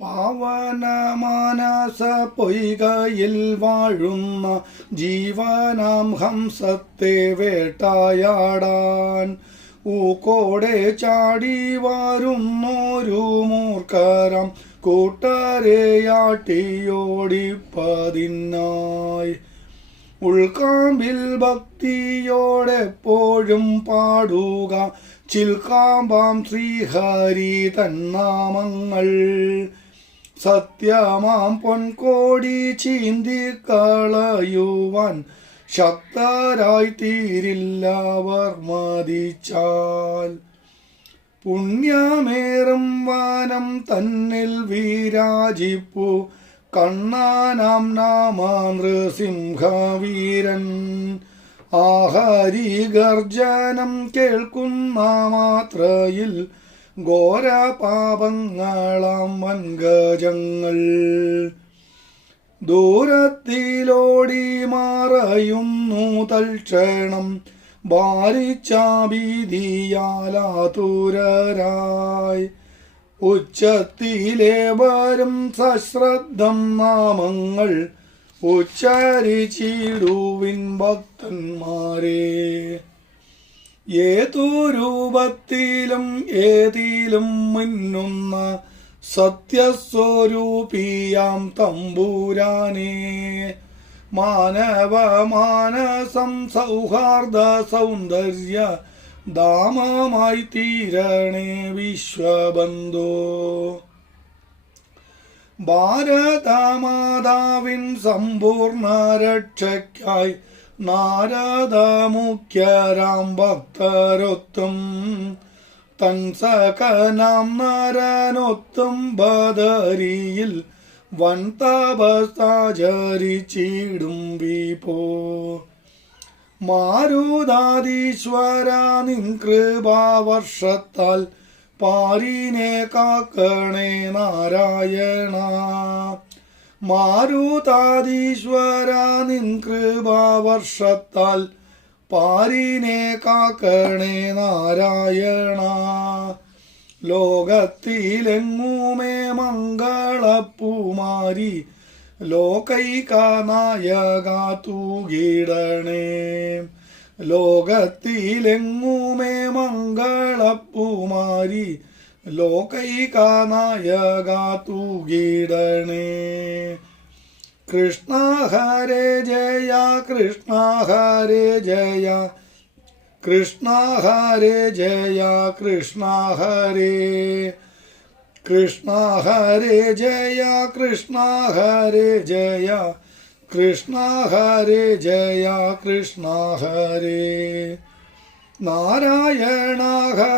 പാവന മാനസ പൊയ്കയിൽ വാഴുന്ന ജീവനാം ഹംസത്തെ വേട്ടായാടാൻ. ഊക്കോടെ ചാടി വരുന്നൊരു മൂർക്കരം കൂട്ടരെയാട്ടിയോടിപ്പതിനായി ഉൾക്കാമ്പിൽ ഭക്തിയോടെപ്പോഴും പാടുക ചിൽക്കാമ്പാം ശ്രീഹരി തന്നാമങ്ങൾ. സത്യമാം പൊൻകോടി ചീന്തി കളയുവാൻ ശക്തരായി തീരില്ലവർ മതിച്ചാൽ. പുണ്യമേറും വാനം തന്നിൽ വീരാജിപ്പു കണ്ണാനാം നാമ നൃസിംഹവീരൻ ആഹാരി ഗർജനം കേൾക്കുന്ന മാത്രയിൽ ഘോര പാപങ്ങളാം വൻഗജങ്ങൾ. ദൂരത്തിലോടി മാറയുന്നു തൽക്ഷണം ഭാരിച്ചാഭീതിയാലാതുരായി ഉച്ചത്തിലെ വരും സശ്രദ്ധം നാമങ്ങൾ ഉച്ചരിച്ചിടുവിൻ ഭക്തന്മാരെ. ഏതു രൂപത്തിലും ഏതിലും മിന്നുന്ന സത്യസ്വരൂപിയാം തമ്പൂരാനേ. മാനവ മാനസം സൗഹാർദ്ദ സൗന്ദര്യ ദാമമായി തീരണേ വിശ്വബന്ധോ. ഭാരതമാതാവിൻ സമ്പൂർണ രക്ഷയ്ക്കായി നാരദ മുഖ്യരാം ഭക്തരൊത്തും തൻ സകനാം നരനൊത്തും ബദരിയിൽ വൻ തപസ്താചരിച്ചിടും വിപോ. മാരുതാദീശ്വര നിൻ കൃപാവർഷത്താൽ പാരിനെ കാക്കണേ നാരായണ. മാരുതാദീശ്വര നിൻ കൃപാവർഷത്താൽ പാരിനെ കാക്കണേ നാരായണ. ലോകത്തിലെങ്ങുമേ മംഗളപ്പൂമാരി ലോകൈകാനായക തൂകിടണേ. ലോകത്തിലെങ്ങുമേ മംഗളപ്പൂമാരി ലോകൈകാനായക തൂകിടണേ കൃഷ്ണ ഹരേ ജയ കൃഷ്ണ ഹരേ ജയ കൃഷ്ണ ഹരേ ജയ കൃഷ്ണ ഹരേ കൃഷ്ണ ഹരേ ജയ കൃഷ്ണ ഹരേ ജയ കൃഷ്ണ ഹരേ ജയ കൃഷ്ണ ഹരേ നാരായണ ഹരേ